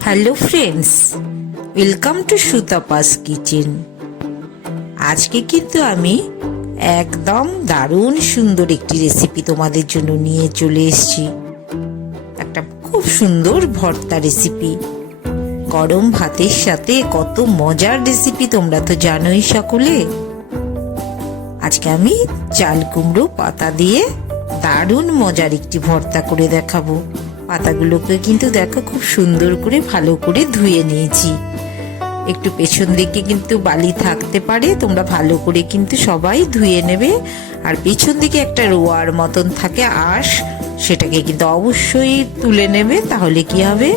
Hello friends, welcome to Sutapa's kitchen. আজকে কিন্তু আমি একদম দারুণ সুন্দর একটি রেসিপি তোমাদের জন্য নিয়ে চলে এসেছি। একটা খুব সুন্দর ভর্তা রেসিপি, গরম ভাতের সাথে কত মজার রেসিপি, তোমরা তো জানোই সকলে। আজকে আমি চাল কুমড়ো পাতা দিয়ে দারুণ মজার একটি ভর্তা করে দেখাবো। পাতাগুলোকে কিন্তু দেখো খুব সুন্দর করে ভালো করে ধুয়ে নিয়েছি। একটু পেছন দিকে কিন্তু বালি থাকতে পারে, তোমরা ভালো করে কিন্তু সবাই ধুয়ে নেবে। আর পেছন দিকে একটা রোয়ার মতন থাকে আঁশ, সেটাকে কিন্তু অবশ্যই তুলে নেবে, তাহলে কি হবে,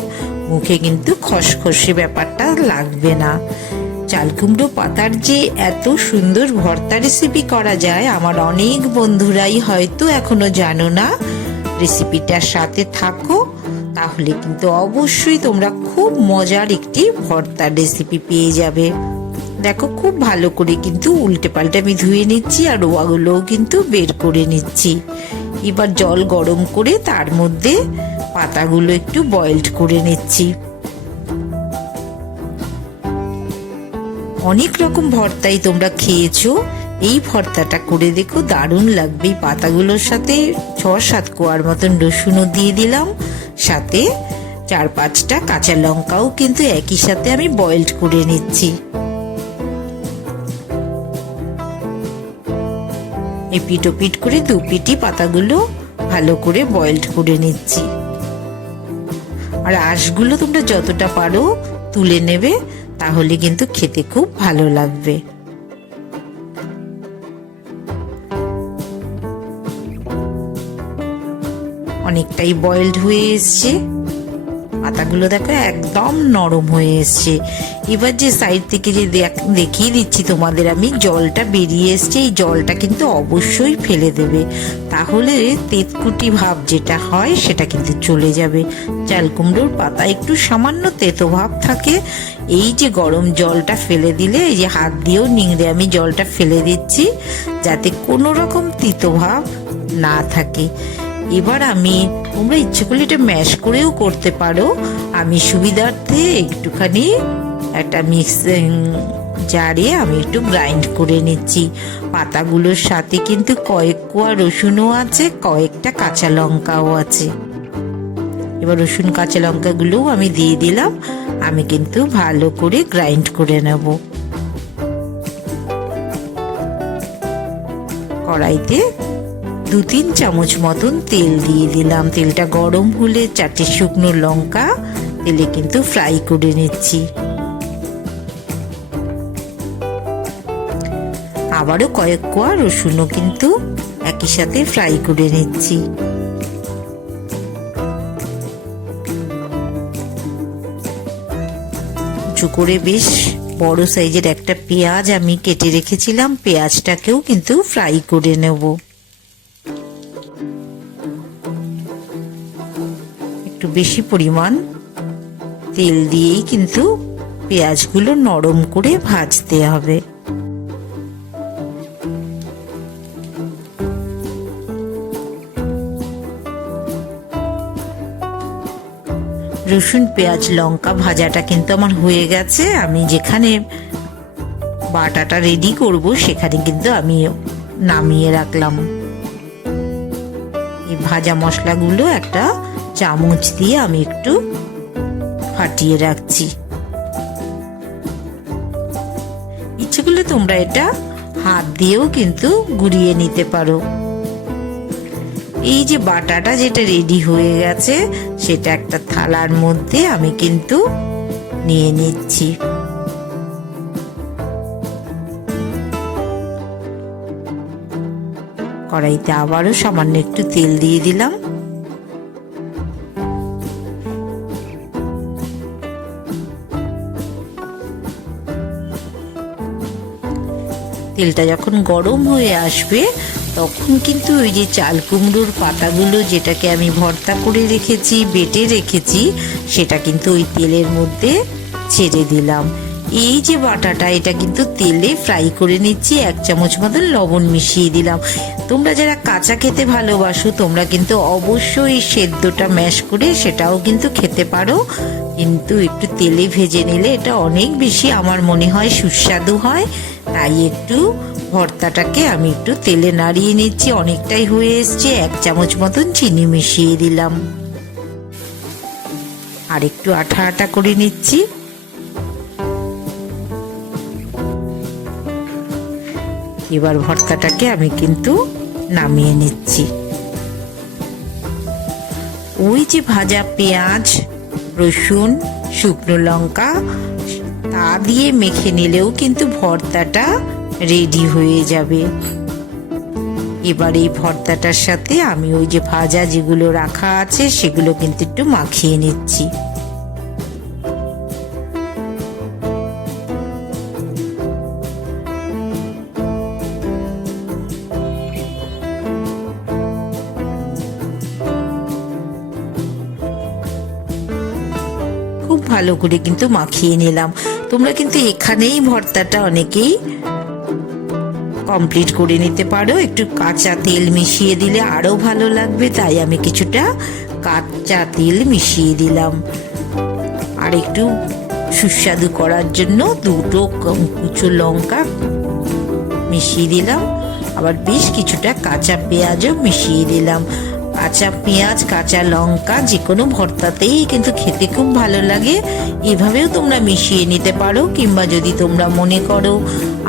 মুখে কিন্তু খসখসে ব্যাপারটা লাগবে না। চাল কুমড়ো পাতার যে এত সুন্দর ভর্তা রেসিপি করা যায়, আমার অনেক বন্ধুরাই হয়তো এখনো জানো না। রেসিপিটার সাথে থাকো, তাহলে কিন্তু অবশ্যই তোমরা খুব মজার একটি ভর্তার রেসিপি পেয়ে যাবে। দেখো খুব ভালো করে কিন্তু উল্টে পাল্টে আমি ধুয়ে নিচ্ছি, আর রোয়াগুলোও কিন্তু বের করে নিচ্ছি। এবার জল গরম করে তার মধ্যে পাতাগুলো একটু বয়েলড করে নিচ্ছি। অনেক রকম ভর্তাই তোমরা খেয়েছো, এই ভর্তাটা করে দেখো, দারুণ লাগবে। এই পাতাগুলোর সাথে 6-7 কোয়ার মতন রসুনও দিয়ে দিলাম, সাথে 4-5টা কাঁচা লঙ্কাও কিন্তু একই সাথে আমি বয়েলড করে নিচ্ছি। এপিট ওপিট করে দুপিটি পাতাগুলো ভালো করে বয়েলড করে নিচ্ছি। আর আঁশগুলো তোমরা যতটা পারো তুলে নেবে, তাহলে কিন্তু খেতে খুব ভালো লাগবে। অনেকটাই বয়েলড হয়ে এসছে, পাতাগুলো দেখো একদম নরম হয়ে এসছে। এবার যে সাইড থেকে যে দেখিয়ে দিচ্ছি তোমাদের আমি, জলটা বেরিয়ে এসছে, এই জলটা কিন্তু অবশ্যই ফেলে দেবে, তাহলে তেতকুটি ভাব যেটা হয় সেটা কিন্তু চলে যাবে। চাল কুমড়োর পাতা একটু সামান্য তেতো ভাব থাকে। এই যে গরম জলটা ফেলে দিলে, এই যে হাত দিয়েও নিংড়ে আমি জলটা ফেলে দিচ্ছি, যাতে কোনো রকম তিতো ভাব না থাকে। এবার আমি, তোমরা ইচ্ছে করলে এটা ম্যাশ করেও করতে পারো, আমি সুবিধার্থে একটুখানি একটা মিক্সিং জারে আমি একটু গ্রাইন্ড করে নিচ্ছি। পাতাগুলোর সাথে কিন্তু কয়েক কোয়া রসুনও আছে, কয়েকটা কাঁচা লঙ্কাও আছে। এবার রসুন কাঁচা লঙ্কাগুলোও আমি দিয়ে দিলাম, আমি কিন্তু ভালো করে গ্রাইন্ড করে নেব। কড়াইতে 2-3 চামচ মতন তেল দিয়ে দিলাম। তেলটা গরম হলে 4টে শুকনো লঙ্কা তেলে কিন্তু ফ্রাই করে নিচ্ছি। আবারও কয়েক কোয়া রসুনও কিন্তু একই সাথে ফ্রাই করে নিচ্ছি। উঁচু করে বেশ বড় সাইজের একটা পেঁয়াজ আমি কেটে রেখেছিলাম, পেঁয়াজটাকেও কিন্তু ফ্রাই করে নেব। একটু বেশি পরিমাণ তেল দিয়েই কিন্তু পেঁয়াজগুলো নরম করে ভাজতে হবে। রসুন পেঁয়াজ লঙ্কা ভাজাটা কিন্তু আমার হয়ে গেছে। আমি যেখানে বাটাটা রেডি করব সেখানে কিন্তু আমি নামিয়ে রাখলাম। এই ভাজা মশলাগুলো একটা চামচ দিয়ে আমি একটু ফাটিয়ে রাখছি। ইচ্ছে করলে তোমরা এটা হাত দিয়েও কিন্তু গুঁড়িয়ে নিতে পারো। এই যে বাটাটা যেটা রেডি হয়ে গেছে, সেটা একটা থালার মধ্যে আমি কিন্তু নিয়ে নিচ্ছি। কড়াইতে আবারও সামান্য একটু তেল দিয়ে দিলাম। তেলটা যখন গরম হয়ে আসবে, তখন কিন্তু ওই যে চাল কুমড়োর পাতাগুলো যেটাকে আমি ভর্তা করে রেখেছি, বেটে রেখেছি, সেটা কিন্তু ওই তেলের মধ্যে ছেড়ে দিলাম। এই যে বাটাটা, এটা কিন্তু তেলে ফ্রাই করে নিচ্ছি। 1 চামচ মতন লবণ মিশিয়ে দিলাম। তোমরা যারা কাঁচা খেতে ভালোবাসো তোমরা কিন্তু অবশ্যই সেদ্ধটা ম্যাশ করে সেটাও কিন্তু খেতে পারো, কিন্তু একটু তেলে ভেজে নিলে এটা অনেক বেশি আমার মনে হয় সুস্বাদু হয়। তাই একটু ভর্তাটাকে আমি একটু তেলে নাড়িয়ে নিচ্ছি। অনেকটাই হয়ে এসছে। 1 চামচ মতন চিনি মিশিয়ে দিলাম, আর একটু আঠা আঠা করে নিচ্ছি। এবার ভর্তাটাকে আমি কিন্তু নামিয়ে নিচ্ছি। ওই যে ভাজা পেঁয়াজ, রসুন, শুকনো লঙ্কা তা দিয়ে মেখে নিলেও কিন্তু ভর্তাটা রেডি হয়ে যাবে। এবার এই ভর্তাটার সাথে আমি ওই যে ভাজা যেগুলো রাখা আছে সেগুলো কিন্তু একটু মাখিয়ে নিচ্ছি। খুব ভালো করে কিন্তু মাখিয়ে নিলাম। তোমরা কিন্তু এখানেই ভর্তাটা অনেকেই কমপ্লিট করে নিতে পারো। একটু কাঁচা তেল মিশিয়ে দিলে আরো ভালো লাগবে, তাই আমি কিছুটা কাঁচা তেল মিশিয়ে দিলাম। আর একটু সুস্বাদু করার জন্য 2টো কুচো লঙ্কা মিশিয়ে দিলাম, আবার বেশ কিছুটা কাঁচা পেঁয়াজও মিশিয়ে দিলাম। কাঁচা পেঁয়াজ, কাঁচা লঙ্কা যে কোনো ভর্তাতেই কিন্তু খেতে খুব ভালো লাগে। এভাবেও তোমরা মিশিয়ে নিতে পারো, কিংবা যদি তোমরা মনে করো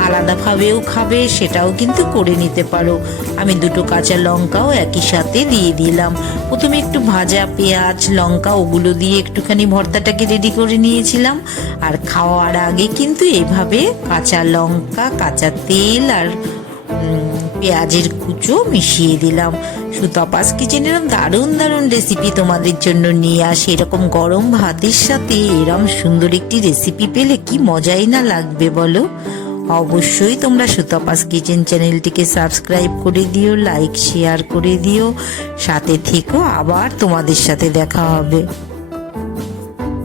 আলাদাভাবেও খাবে সেটাও কিন্তু করে নিতে পারো। আমি 2টো কাঁচা লঙ্কাও একই সাথে দিয়ে দিলাম। প্রথমে একটু ভাজা পেঁয়াজ, লঙ্কা ওগুলো দিয়ে একটুখানি ভর্তাটাকে রেডি করে নিয়েছিলাম। আর খাওয়ার আগে কিন্তু এইভাবে কাঁচা লঙ্কা, কাঁচা তেল আর পেঁয়াজের কুচো মিশিয়ে দিলাম। সুতপাস কিচেনের দারুণ দারুণ রেসিপি তোমাদের জন্য নিয়ে আসে। এরকম গরম ভাতের সাথে এরম সুন্দর একটি রেসিপি পেলে কি মজাই না লাগবে বলো। অবশ্যই তোমরা সুতপাস কিচেন চ্যানেলটিকে সাবস্ক্রাইব করে দিও, লাইক শেয়ার করে দিও, সাথে থেকো। আবার তোমাদের সাথে দেখা হবে।